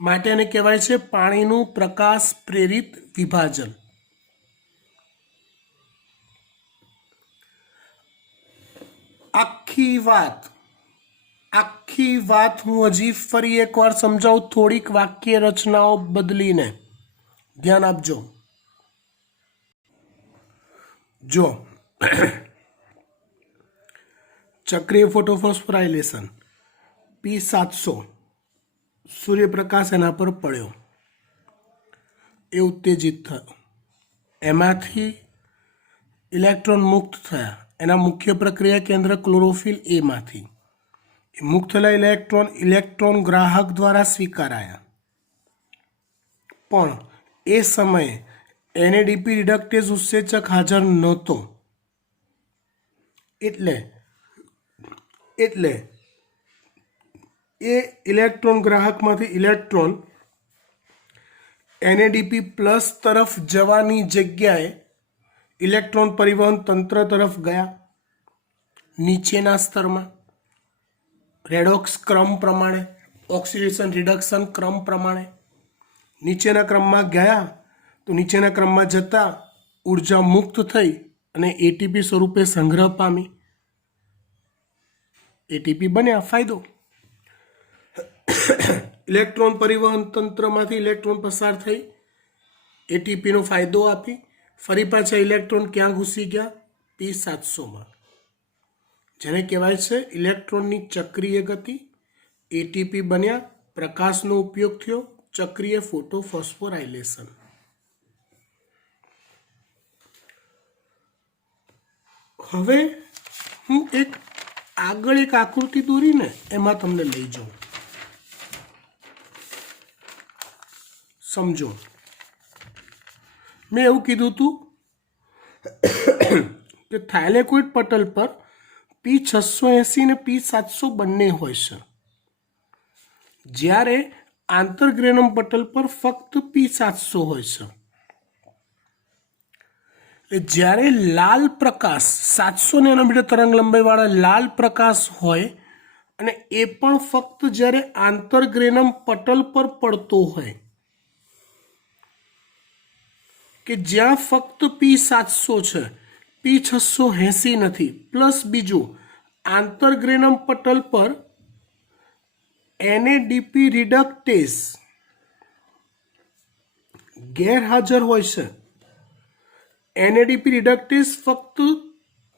માટે એને કહેવાય છે પાણીનું પ્રકાશ પ્રેરિત વિભાજન. આખી વાત હું હજી ફરી એકવાર સમજાવું, થોડીક વાક્ય રચનાઓ બદલીને. ધ્યાન આપજો. જો ચક્રીય ફોટોફોસ્ફોરાયલેશન P700, સૂર્યપ્રકાશ એના પર પડ્યો, એ ઉત્તેજિત થયો, એમાંથી ઇલેક્ટ્રોન મુક્ત થયા. એના મુખ્ય પ્રક્રિયા કેન્દ્ર ક્લોરોફિલ એમાંથી. મુક્ત થયેલા ઇલેક્ટ્રોન ગ્રાહક દ્વારા સ્વીકારાયા. પણ એ સમયે NADP રિડક્ટેઝ ઉત્સેચક હાજર નહોતો. એટલે એ ઇલેક્ટ્રોન ગ્રાહકમાંથી ઇલેક્ટ્રોન NADP પ્લસ તરફ જવાની જગ્યાએ ઇલેક્ટ્રોન પરિવહન તંત્ર તરફ ગયા. નીચેના સ્તરમાં રેડોક્સ ક્રમ પ્રમાણે, ઓક્સિડેશન રિડક્શન ક્રમ પ્રમાણે નીચેના ક્રમમાં ગયા. તો નીચેના ક્રમમાં જતાં ઉર્જા મુક્ત થઈ અને ATP સ્વરૂપે સંગ્રહ પામી. ATP બન્યા. ફાયદો, ઇલેક્ટ્રોન પરિવહન તંત્રમાંથી ઇલેક્ટ્રોન પસાર થઈ ATPનો ફાયદો આપી. ફરી પાછા ઇલેક્ટ્રોન ક્યાં ઘૂસી ગયા? P700માં, જેને કહેવાય છે ઇલેક્ટ્રોનની ચક્રીય ગતિ. ATP બન્યા, પ્રકાશનો ઉપયોગ થયો, ચક્રીય ફોટોફોસ્ફોરાયલેશન. હવે હું આગળ એક આકૃતિ દોરીને એમાં તમને લઈ જાઉં. સમજો, મેં એવું કીધું હતું કે થાઇલેકોઇડ પટલ પર P680 ને P700 બંને હોય છે, જ્યારે આંતરગ્રેનમ પટલ પર ફક્ત P700 હોય છે. જ્યારે લાલ પ્રકાશ 700 નેનોમીટર તરંગ લંબાઈવાળા લાલ પ્રકાશ હોય અને એ પણ ફક્ત જ્યારે આંતરગ્રેનમ પટલ પર પડતો હોય, કે જ્યાં ફક્ત P700 છે, P680 નથી. પ્લસ બીજું, આંતરગ્રેનમ પટલ પર NADP રિડક્ટેઝ ગેરહાજર હોય છે. NADP રિડક્ટેઝ ફક્ત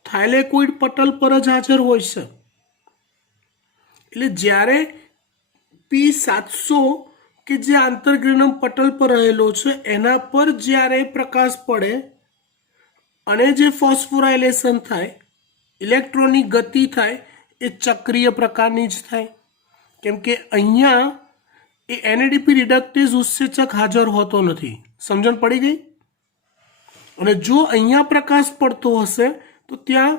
થાઇલેકોઇડ પટલ પર જ હાજર હોય છે. એટલે જ્યારે P700 કે જે આંતરગ્રેનમ પટલ પર રહેલો છે એના પર જ્યારે પ્રકાશ પડે અને જે ફોસ્ફોરાયલેશન થાય, ઇલેક્ટ્રોનની ગતિ થાય, એ ચક્રીય પ્રકારની જ થાય. કેમ કે અહીંયા એ NADP રિડક્ટેઝ ઉત્સેચક હાજર હોતો નથી. સમજણ પડી ગઈ? અને જો અહીંયા પ્રકાશ પડતો હશે તો ત્યાં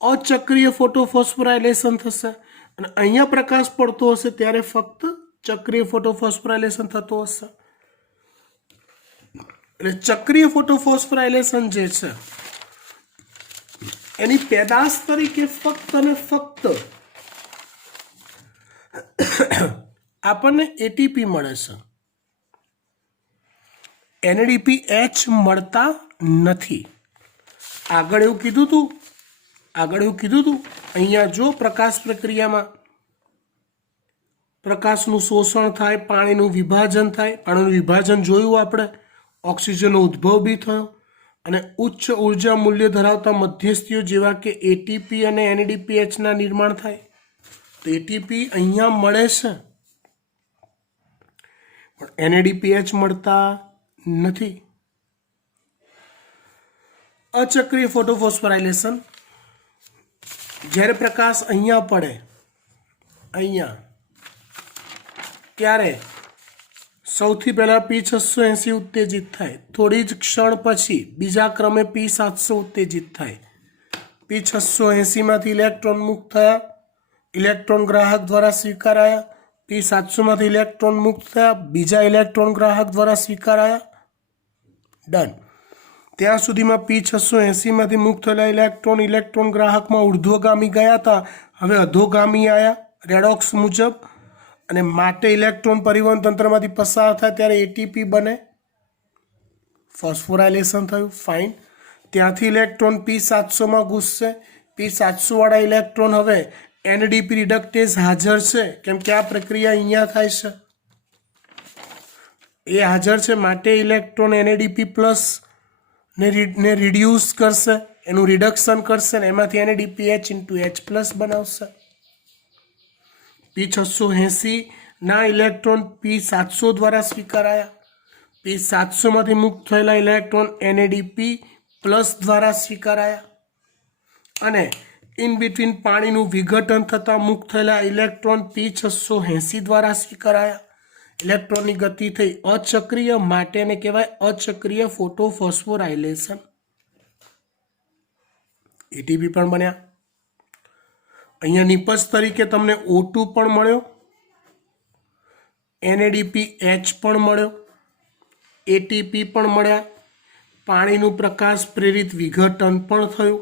અચક્રીય ફોટોફોસ્ફોરાયલેશન થશે, અને અહીંયા પ્રકાશ પડતો હશે ત્યારે ફક્ત ચક્રીય ફોટોફોસ્ફોરાયલેશન થતો હશે. એટલે ચક્રીય ફોટોફોસ્ફોરાયલેશન જે છે એની પેદાશ તરીકે ફક્ત અને ફક્ત આપણને એટીપી મળે છે, NADPH મળતા નથી. આગળ એવું કીધું હતું અહીંયા જો પ્રકાશ પ્રક્રિયામાં પ્રકાશનું શોષણ થાય, પાણીનું વિભાજન થાય. પાણીનું વિભાજન જોયું આપણે, ઓક્સિજનનો ઉદ્ભવ બી થયો અને ઉચ્ચ ઉર્જા મૂલ્ય ધરાવતા મધ્યસ્થીઓ જેવા કે એટીપી અને NADPHના નિર્માણ થાય. તો એટીપી અહીંયા મળે છે પણ NADPH મળતા નથી. અચક્રીય ફોટોફોસ્ફોરાયલેશન, જ્યારે પ્રકાશ અહીંયા પડે, અહીંયા, ત્યારે સૌથી પહેલાં P680 ઉત્તેજિત થાય. થોડી જ ક્ષણ પછી બીજા ક્રમે P700 ઉત્તેજિત થાય. P680માંથી ઇલેક્ટ્રોન મુક્ત થયા, ઇલેક્ટ્રોન ગ્રાહક દ્વારા સ્વીકારાયા. P700માંથી ઇલેક્ટ્રોન મુક્ત થયા, બીજા ઇલેક્ટ્રોન ગ્રાહક દ્વારા સ્વીકારાયા. ડન. ત્યાં સુધીમાં P680માંથી મુક્ત થયેલા ઇલેક્ટ્રોન ગ્રાહકમાં ઉર્ધ્વગામી ગયા હતા, હવે અધોગામી આવ્યા રેડોક્સ મુજબ, અને માટે ઇલેક્ટ્રોન પરિવહન તંત્રમાંથી પસાર થાય ત્યારે એટીપી બને, ફોસ્ફોરાયલેશન થયું. ફાઇન. ત્યાંથી ઇલેક્ટ્રોન P700માં ઘૂસશે. P700 વાળા ઇલેક્ટ્રોન હવે NADP રિડક્ટેઝ હાજર છે, કેમ કે આ પ્રક્રિયા અહીંયા થાય છે, એ હાજર છે, માટે ઇલેક્ટ્રોન NADP પ્લસ ને રિડ્યુસ કરશે, એનું રિડક્શન કરશે ને એમાંથી NADPH ઇન્ટુ H પ્લસ બનાવશે. P680ના ઇલેક્ટ્રોન P700 દ્વારા સ્વીકારાયા. P700માંથી મુક્ત થયેલા ઇલેક્ટ્રોન NADP પ્લસ દ્વારા સ્વીકારાયા, અને ઇન બિટવીન પાણીનું વિઘટન થતાં મુક્ત થયેલા ઇલેક્ટ્રોન P680 દ્વારા સ્વીકારાયા. ઇલેક્ટ્રોનની ગતિ થઈ અચક્રીય, માટે એને કહેવાય અચક્રીય ફોટોફોસ્ફોરાયલેશન. એટીપી પણ બન્યા. અહીંયા નિપજ તરીકે તમને O2 પણ મળ્યો, NADPH પણ મળ્યો, એટીપી પણ મળ્યા, પાણીનું પ્રકાશ પ્રેરિત વિઘટન પણ થયું.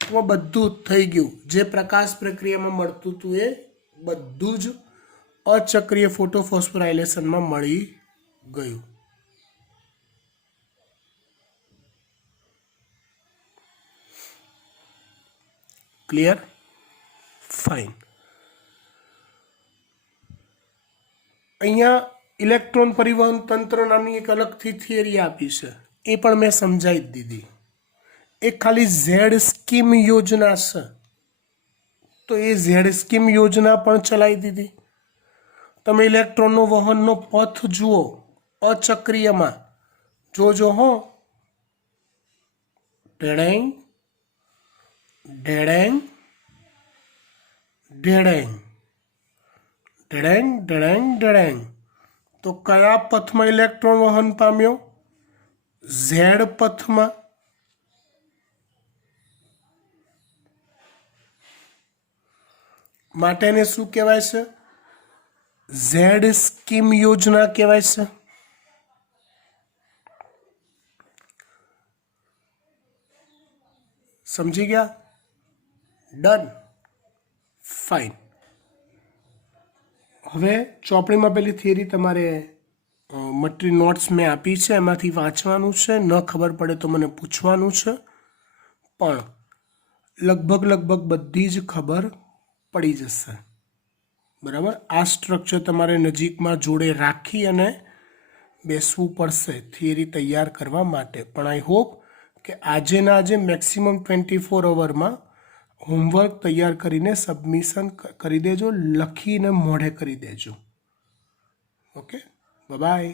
તો બધું જ થઈ ગયું. જે પ્રકાશ પ્રક્રિયામાં મળતું હતું એ બધું જ અચક્રીય ફોટોફોસ્ફોરાયલેશનમાં મળી ગયું. ક્લિયર? ફાઇન. અહીંયા ઇલેક્ટ્રોન પરિવહન તંત્ર નામની એક અલગથી થિયરી આપી છે, એ પણ મેં સમજાવી જ દીધી. એ ખાલી ઝેડ સ્કીમ યોજના છે, તો એ ઝેડ સ્કીમ યોજના પણ ચલાવી દીધી. તમે ઇલેક્ટ્રોનનો વહનનો પથ જુઓ અચક્રીયમાં, જોજો હો. ડેડેંગ ડેડેંગ ડેડેંગ ડેડેંગ ડેડેંગ ડેડેંગ. તો કયા પથમાં ઇલેક્ટ્રોન વહન પામ્યો? ઝેડ પથમાં. માટે એને શું કહેવાય છે? ઝેડ સ્કીમ યોજના કહેવાય છે. સમજી ગયા? ડન. ફાઇન. હવે ચોપડીમાં પેલી થિયરી તમારે મટીરિયલ નોટ્સ મેં આપી છે, એમાંથી વાંચવાનું છે. ન ખબર પડે તો મને પૂછવાનું છે, પણ લગભગ બધી જ ખબર પડી જશે. બરાબર? આ સ્ટ્રક્ચર તમારે નજીકમાં જોડે રાખી અને બેસવું પડશે થિયરી તૈયાર કરવા માટે. પણ આઈ હોપ કે આજે મેક્સિમમ 24 અવરમાં હોમવર્ક તૈયાર કરીને સબમિશન કરી દેજો, લખીને મોઢે કરી દેજો. Okay, by.